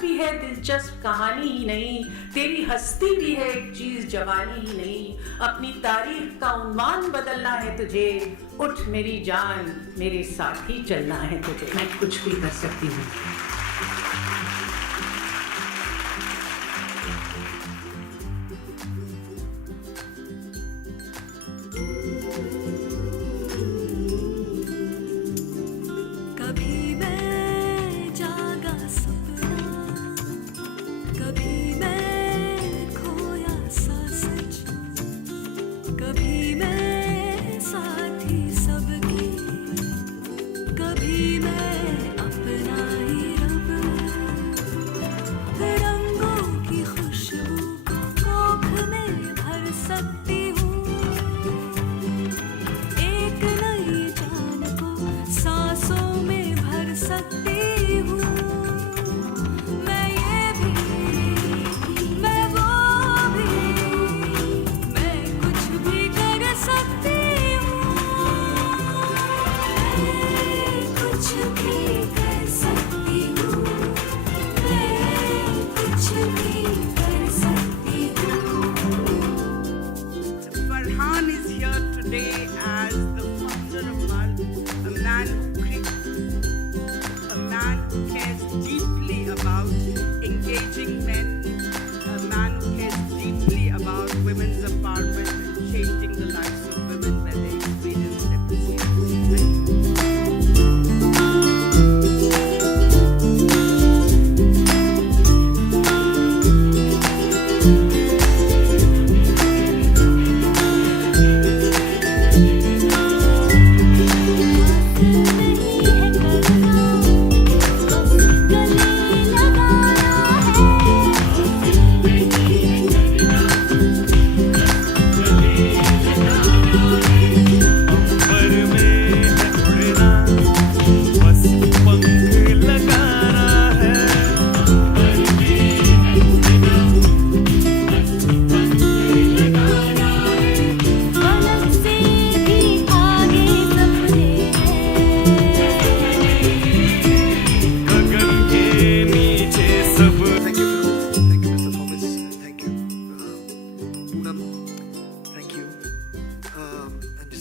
भी है दिलचस्प कहानी ही नहीं, तेरी हस्ती भी है एक चीज जवानी ही नहीं। अपनी तारीख का उन्वान बदलना है तुझे, उठ मेरी जान मेरे साथ ही चलना है तुझे। मैं कुछ भी कर सकती हूँ।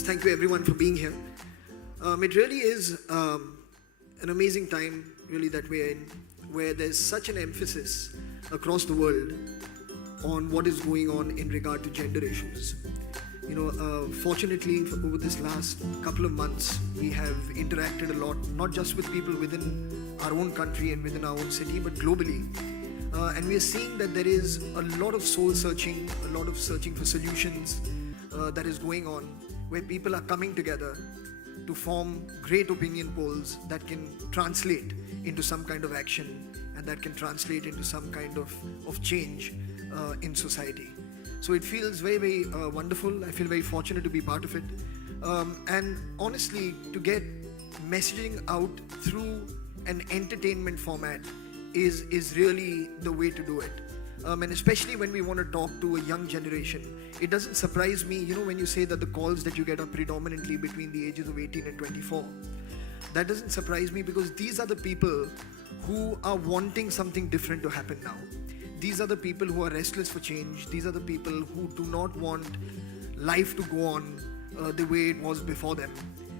Thank you everyone for being here. It really is an amazing time really that we're in, where there's such an emphasis across the world on what is going on in regard to gender issues. You know, fortunately over this last couple of months, we have interacted a lot, not just with people within our own country and within our own city, but globally. And we are seeing that there is a lot of soul searching, a lot of searching for solutions that is going on, where people are coming together to form great opinion polls that can translate into some kind of action and that can translate into some kind of change in society. So it feels very, very wonderful. I feel very fortunate to be part of it. And honestly, to get messaging out through an entertainment format is really the way to do it. And especially when we want to talk to a young generation, it doesn't surprise me, you know, when you say that the calls that you get are predominantly between the ages of 18 and 24. That doesn't surprise me, because these are the people who are wanting something different to happen now. These are the people who are restless for change. These are the people who do not want life to go on the way it was before them.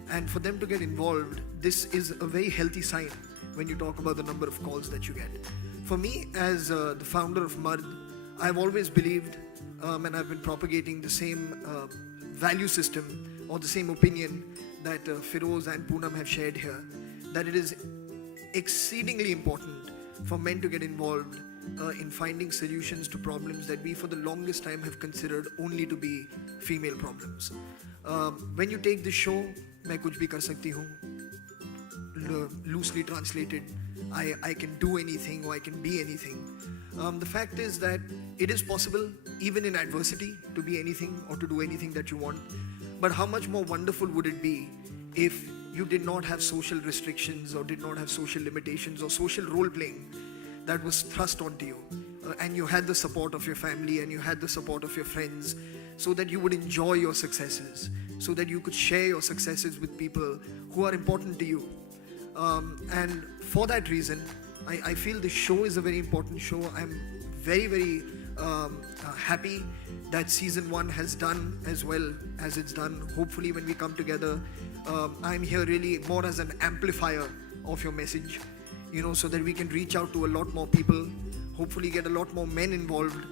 And for them to get involved, this is a very healthy sign when you talk about the number of calls that you get. For me, as the founder of Mard, I've always believed and I've been propagating the same value system or the same opinion that Feroz and Poonam have shared here, that it is exceedingly important for men to get involved in finding solutions to problems that we for the longest time have considered only to be female problems. When you take this show, मैं कुछ भी कर सकती हूँ, loosely translated, I can do anything or I can be anything. The fact is that it is possible, even in adversity, to be anything or to do anything that you want. But how much more wonderful would it be if you did not have social restrictions or did not have social limitations or social role playing that was thrust onto you, and you had the support of your family and you had the support of your friends, so that you would enjoy your successes, so that you could share your successes with people who are important to you. And for that reason, I feel the show is a very important show. I'm very, very happy that season 1 has done as well as it's done. Hopefully, when we come together, I'm here really more as an amplifier of your message, so that we can reach out to a lot more people, hopefully get a lot more men involved,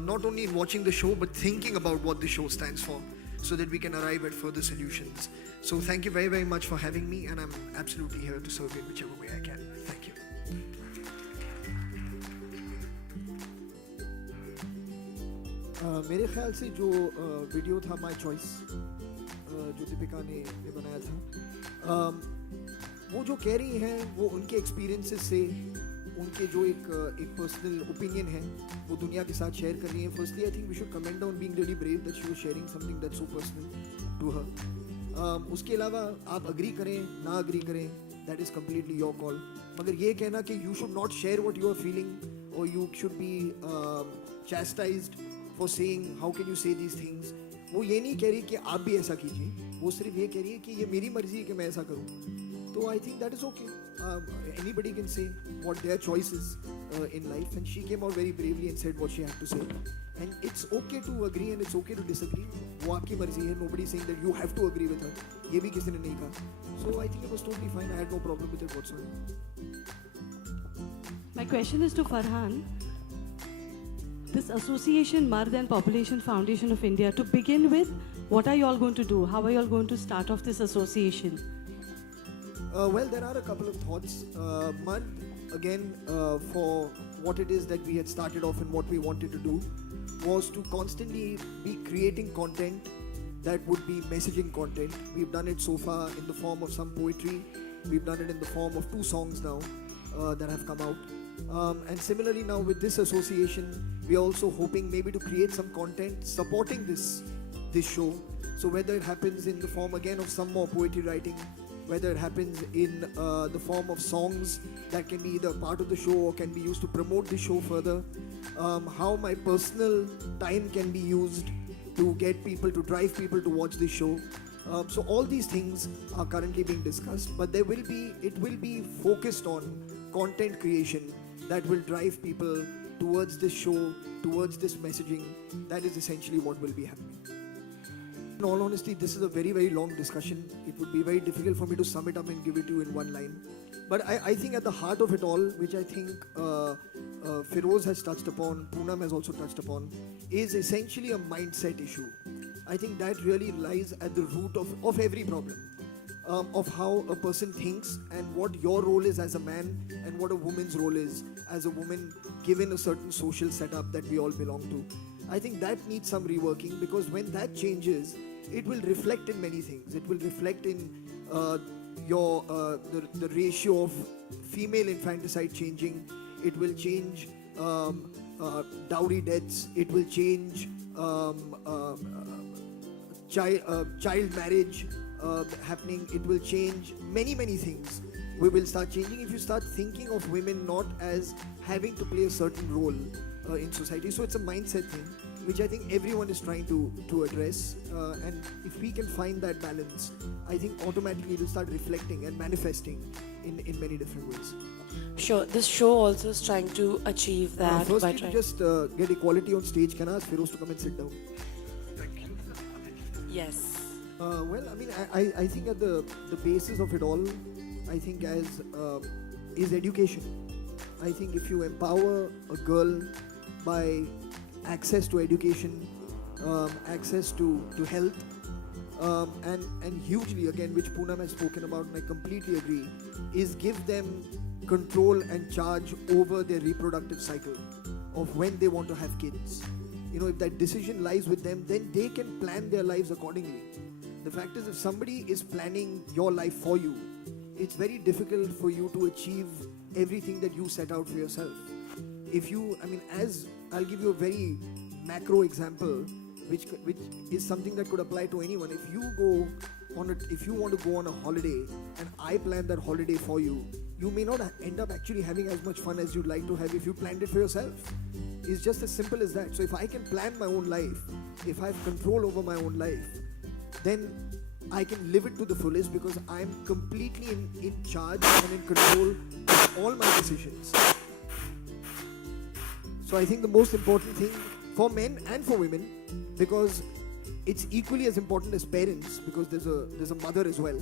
not only in watching the show, but thinking about what the show stands for, so that we can arrive at further solutions. So thank you very, very much for having me, and I'm absolutely here to serve in whichever way I can. Thank you. मेरे ख्याल से जो video था my choice जो दीपिका ने बनाया था, वो जो कह रही हैं वो उनके एक्सपीरियंसेस से, उनके जो एक पर्सनल ओपिनियन है वो दुनिया के साथ शेयर कर रही हैं. Firstly I think we should comment on being really brave that she was sharing something that's so personal to her. उसके अलावा आप अग्री करें ना अग्री करें, that is completely your call. मगर ये कहना कि you should not share what you are feeling और you should be chastised for saying how can you say these things, वो ये नहीं कह रही कि आप भी ऐसा कीजिए, वो सिर्फ ये कह रही है कि ये मेरी मर्जी है कि मैं ऐसा करूँ. तो I think that is okay. Anybody can say what their choice is in life, and she came out very bravely and said what she had to say. And it's okay to agree and it's okay to disagree. वो आपकी मर्जी है. Nobody saying that you have to agree with her. ये भी किसी ने नहीं कहा. So I think it was totally fine. I had no problem with it whatsoever. My question is to Farhan. This association, Mard and Population Foundation of India, to begin with, what are you all going to do? How are you all going to start off this association? Well, there are a couple of thoughts. Mard, again, for what it is that we had started off and what we wanted to do, was to constantly be creating content that would be messaging content. We've done it so far in the form of some poetry. We've done it in the form of 2 songs now that have come out. And similarly now with this association, we are also hoping maybe to create some content supporting this show. So whether it happens in the form again of some more poetry writing, whether it happens in the form of songs that can be either part of the show or can be used to promote the show further, how my personal time can be used to get people, to drive people to watch this show. So all these things are currently being discussed, but it will be focused on content creation that will drive people towards this show, towards this messaging. That is essentially what will be happening. In all honesty, this is a very, very long discussion. It would be very difficult for me to sum it up and give it to you in one line. But I think at the heart of it all, which I think Feroz has touched upon, Poonam has also touched upon, is essentially a mindset issue. I think that really lies at the root of every problem. Of how a person thinks and what your role is as a man and what a woman's role is as a woman given a certain social setup that we all belong to. I think that needs some reworking, because when that changes, it will reflect in many things. It will reflect in the ratio of female infanticide changing. It will change dowry deaths. It will change child marriage happening. It will change many, many things. We will start changing if you start thinking of women not as having to play a certain role in society. So it's a mindset thing, which I think everyone is trying to address. And if we can find that balance, I think automatically it will start reflecting and manifesting in many different ways. Sure, this show also is trying to achieve that. Firstly, to just get equality on stage, can I ask Feroz to come and sit down? Yes. Well, I mean, I think at the basis of it all, I think is education. I think if you empower a girl by access to education, access to health, and hugely again, which Poonam has spoken about, and I completely agree, is give them control and charge over their reproductive cycle of when they want to have kids. If that decision lies with them, then they can plan their lives accordingly. The fact is, if somebody is planning your life for you, it's very difficult for you to achieve everything that you set out for yourself. As I'll give you a very macro example, which is something that could apply to anyone. If you want to go on a holiday and I plan that holiday for you, you may not end up actually having as much fun as you'd like to have if you planned it for yourself. It's just as simple as that. So if I can plan my own life, if I have control over my own life, then I can live it to the fullest because I'm completely in charge and in control of all my decisions. So I think the most important thing for men and for women, because it's equally as important as parents, because there's a mother as well,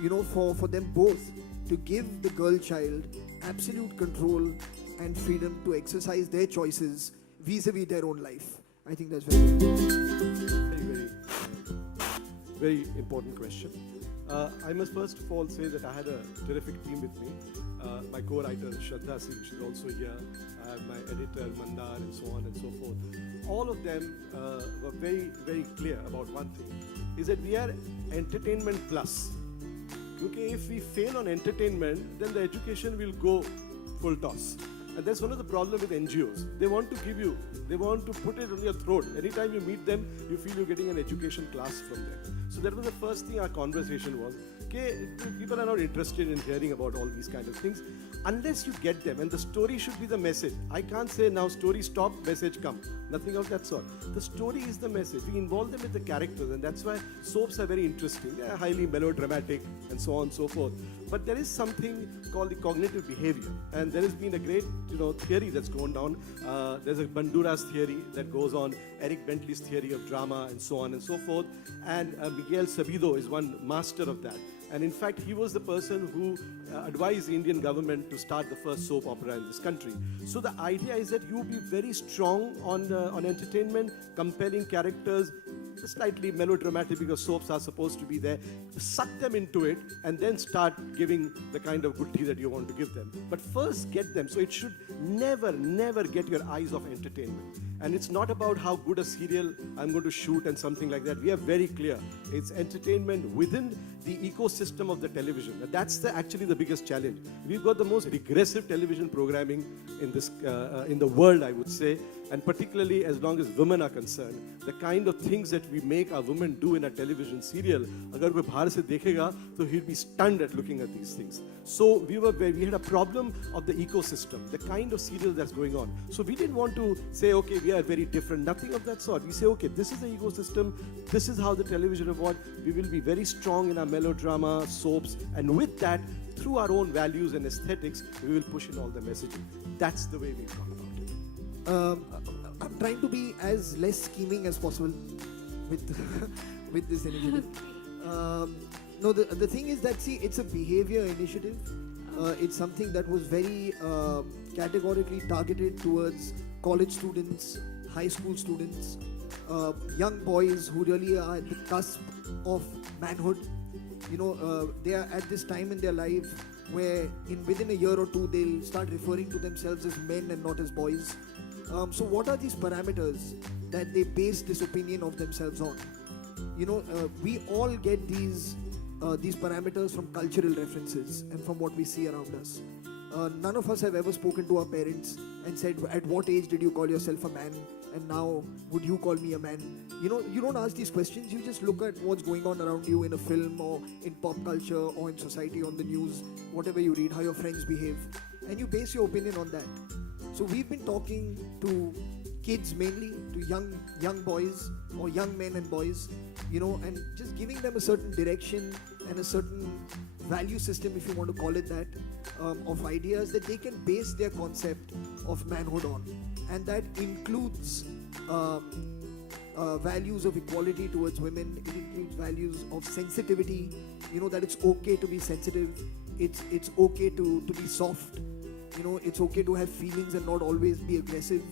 you know, for them both to give the girl child absolute control and freedom to exercise their choices vis-a-vis their own life. I think that's very important. Very important question. I must first of all say that I had a terrific team with me. My co-writer Shraddha Singh, she's also here. I have my editor Mandar and so on and so forth. All of them were very, very clear about one thing, is that we are entertainment plus. Okay, if we fail on entertainment, then the education will go full toss. And that's one of the problems with NGOs. They want to give you, they want to put it on your throat. Anytime you meet them, you feel you're getting an education class from them. So that was the first thing our conversation was. Okay, people are not interested in hearing about all these kind of things unless you get them, and the story should be the message. I can't say now story stop, message come. Nothing of that sort. The story is the message. We involve them with the characters, and that's why soaps are very interesting. They are highly melodramatic and so on and so forth. But there is something called the cognitive behavior, and there has been a great theory that's gone down. There's a Bandura's theory that goes on, Eric Bentley's theory of drama, and so on and so forth. And Miguel Sabido is one master of that. And in fact, he was the person who advised the Indian government to start the first soap opera in this country. So the idea is that you be very strong on entertainment, compelling characters, slightly melodramatic because soaps are supposed to be there. Suck them into it and then start giving the kind of good tea that you want to give them. But first get them. So it should never, never get your eyes off entertainment. And it's not about how good a serial I'm going to shoot and something like that. We are very clear. It's entertainment within the ecosystem of the television. And that's actually the biggest challenge. We've got the most regressive television programming in this in the world, I would say. And particularly as long as women are concerned, the kind of things that we make our women do in a television serial, agar koi bahar se dekhega, so he'll be stunned at looking at these things. So we had a problem of the ecosystem, the kind of serial that's going on. So we didn't want to say, okay, we are very different, nothing of that sort. We say, okay, this is the ecosystem, this is how the television evolved. We will be very strong in our melodrama, soaps, and with that, through our own values and aesthetics, we will push in all the messaging. That's the way we've gone about it. I'm trying to be as less scheming as possible with with this initiative. No, the thing is that, see, it's a behavior initiative. It's something that was very categorically targeted towards college students, high school students, young boys who really are at the cusp of manhood. They are at this time in their life where within a year or two they'll start referring to themselves as men and not as boys. So what are these parameters that they base this opinion of themselves on? We all get these parameters from cultural references and from what we see around us. None of us have ever spoken to our parents and said, at what age did you call yourself a man? And now, would you call me a man? You don't ask these questions. You just look at what's going on around you in a film or in pop culture or in society, on the news, whatever you read, how your friends behave. And you base your opinion on that. So we've been talking to kids mainly, to young boys or young men and boys, and just giving them a certain direction and a certain value system, if you want to call it that, of ideas that they can base their concept of manhood on. And that includes values of equality towards women. It includes values of sensitivity, that it's okay to be sensitive. It's okay to be soft. It's okay to have feelings and not always be aggressive.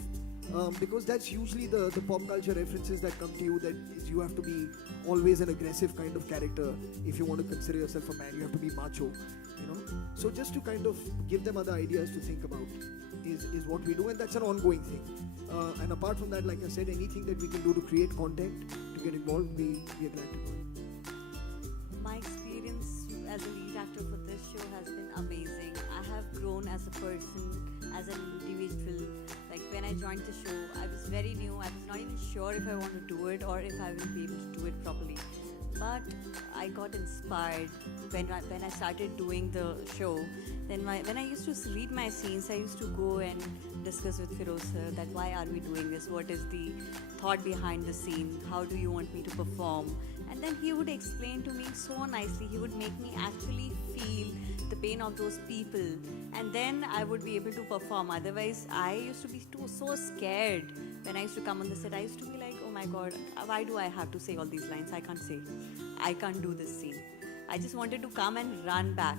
Because that's usually the pop culture references that come to you, that is, you have to be always an aggressive kind of character. If you want to consider yourself a man, you have to be macho, So just to kind of give them other ideas to think about is what we do, and that's an ongoing thing. And apart from that, like I said, anything that we can do to create content, to get involved, we are glad to do it. My experience as a lead actor for this show has been amazing. I have grown as a person, as an individual. Like when I joined the show, I was very new. I was not even sure if I want to do it or if I will be able to do it properly. But I got inspired when I started doing the show. Then when I used to read my scenes, I used to go and discuss with Feroz sir that why are we doing this? What is the thought behind the scene? How do you want me to perform? And And then he would explain to me so nicely. He would make me actually feel the pain of those people, and then I would be able to perform. Otherwise, I used to be so scared when I used to come on the set. I used to be like, oh my god, why do I have to say all these lines? I can't say. I can't do this scene. I just wanted to come and run back.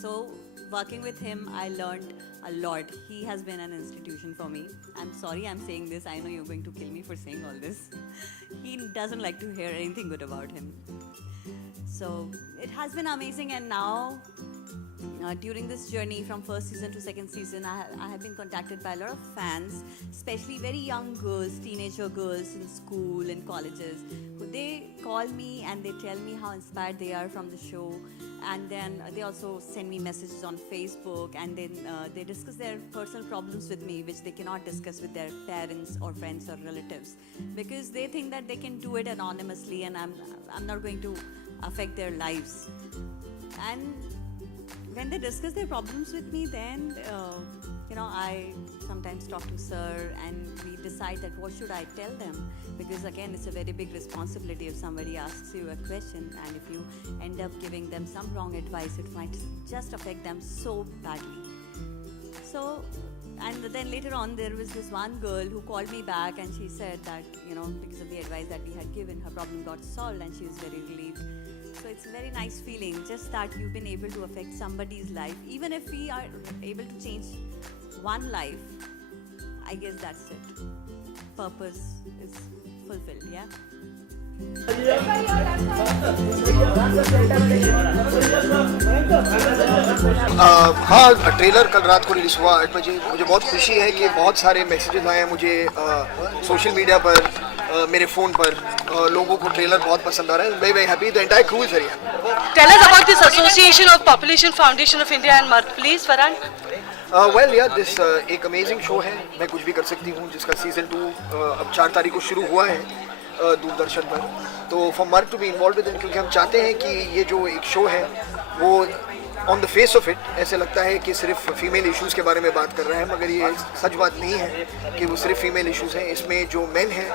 So working with him, I learned a lot. He has been an institution for me. I'm sorry I'm saying this. I know you're going to kill me for saying all this. He doesn't like to hear anything good about him. So it has been amazing, and now during this journey from first season to second season, I have been contacted by a lot of fans, especially very young girls, teenager girls in school and colleges. They call me and they tell me how inspired they are from the show, and then they also send me messages on Facebook, and then they discuss their personal problems with me, which they cannot discuss with their parents or friends or relatives, because they think that they can do it anonymously, and I'm not going to affect their lives. And when they discuss their problems with me, then I sometimes talk to Sir, and we decide that what should I tell them, because again, it's a very big responsibility if somebody asks you a question, and if you end up giving them some wrong advice, it might just affect them so badly. So, and then later on, there was this one girl who called me back, and she said that, because of the advice that we had given, her problem got solved, and she was very relieved. So it's a very nice feeling, just that you've been able to affect somebody's life. Even if we are able to change one life, I guess that's it. Purpose is fulfilled, yeah? हाँ, trailer कल रात को release हुआ 8 बजे. मुझे बहुत खुशी है कि बहुत सारे मैसेजेस आए हैं मुझे सोशल मीडिया पर, मेरे फ़ोन पर. लोगों को ट्रेलर बहुत पसंद आ रहा है. Very happy. The entire crew is very happy. Tell us about this association of Population Foundation of India and Marth, please, Farhan. Well, yeah, this एक अमेजिंग शो है. मैं कुछ भी कर सकती हूँ, जिसका सीज़न 2 अब 4 तारीख को शुरू हुआ है दूरदर्शन पर. तो फॉर मर्थ to be involve with it, क्योंकि हम चाहते हैं कि ये जो एक शो है वो on the face of it ऐसे लगता है कि सिर्फ फीमेल इश्यूज़ के बारे में बात कर रहा है, मगर ये सच बात नहीं है कि वो सिर्फ फीमेल इश्यूज़ हैं. इसमें जो मेन है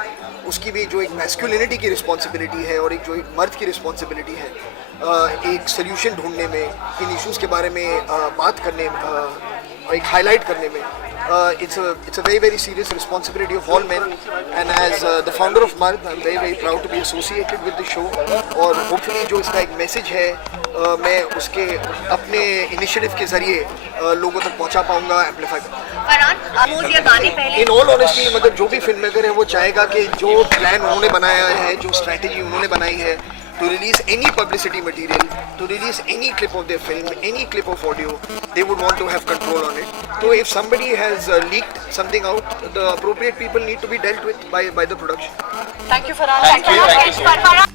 उसकी भी जो एक मैस्कुलिनिटी की रिस्पॉन्सिबिलिटी है और एक जो एक मर्द की रिस्पॉन्सिबिलिटी है एक सोल्यूशन ढूंढने में, इन इश्यूज़ के बारे में बात करने में, एक हाईलाइट करने में. It's a very serious responsibility of all men, and as the founder of Marth, I'm very proud to be associated with the show. और hopefully जो इसका एक मैसेज है मैं उसके अपने इनिशिएटिव के ज़रिए लोगों तक पहुंचा पाऊंगा, एम्पलीफाई करूंगा. इन ऑल ऑनेस्टी, मतलब जो भी फिल्म मेकर है वो चाहेगा कि जो प्लान उन्होंने बनाया है, जो स्ट्रैटेजी उन्होंने बनाई है to release any publicity material, to release any clip of their film, any clip of audio, they would want to have control on it. So if somebody has leaked something out, the appropriate people need to be dealt with by the production. Thank you, Farhan. Thank you. Farhan.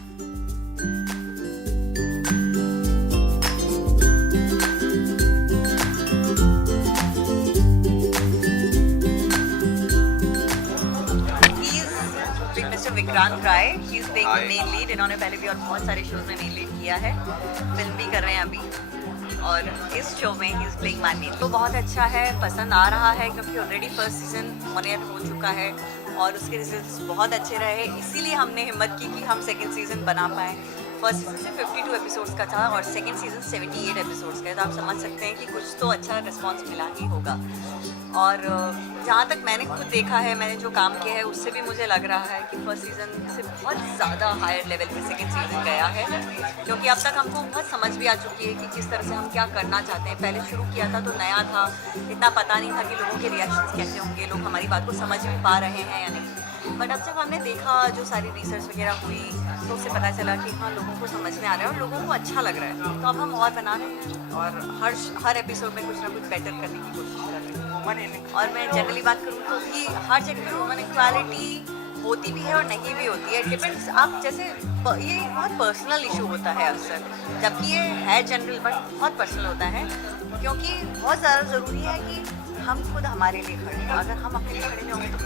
Mr. Vikrant Rai, he's playing the main lead. इन्होंने पहले भी और बहुत सारे shows में main lead किया है, film भी कर रहे हैं अभी, और इस शो में he is playing my main. तो बहुत अच्छा है, पसंद आ रहा है, क्योंकि already first season on air हो चुका है और उसके रिजल्ट्स बहुत अच्छे रहे. इसीलिए हमने हिम्मत की कि हम सेकंड सीजन बना पाएँ. फर्स्ट सीजन से 52 एपिसोड्स का था और सेकंड सीजन 78 एपिसोड्स का है, तो आप समझ सकते हैं कि कुछ तो अच्छा रिस्पॉन्स मिला ही होगा. और जहाँ तक मैंने खुद देखा है, मैंने जो काम किया है, उससे भी मुझे लग रहा है कि फर्स्ट सीज़न से बहुत ज़्यादा हायर लेवल पे सेकंड सीज़न गया है, क्योंकि अब तक हमको बहुत समझ भी आ चुकी है कि किस तरह से हम क्या करना चाहते हैं. पहले शुरू किया था तो नया था, इतना पता नहीं था कि लोगों के रिएक्शंस कैसे होंगे, लोग हमारी बात को समझ भी पा रहे हैं या नहीं. बट अब जब हमने देखा, जो सारी रिसर्च वगैरह हुई, तो उससे पता चला कि हाँ, लोगों को समझ में आ रहा है और लोगों को अच्छा लग रहा है. तो अब हम और बना रहे हैं और हर एपिसोड में कुछ ना कुछ बेटर करने की कोशिश कर रहे हैं. और मैं जनरली बात करूँ तो भी हर जगह पर वुमन इक्वालिटी होती भी है और नहीं भी होती है. डिपेंड्स. आप जैसे ये बहुत पर्सनल इशू होता है अक्सर, जबकि ये है जनरल बट बहुत पर्सनल होता है, क्योंकि बहुत ज़्यादा ज़रूरी है कि हम खुद हमारे लिए खड़े हैं. अगर हम अपने लिए खड़े नहीं होंगे तो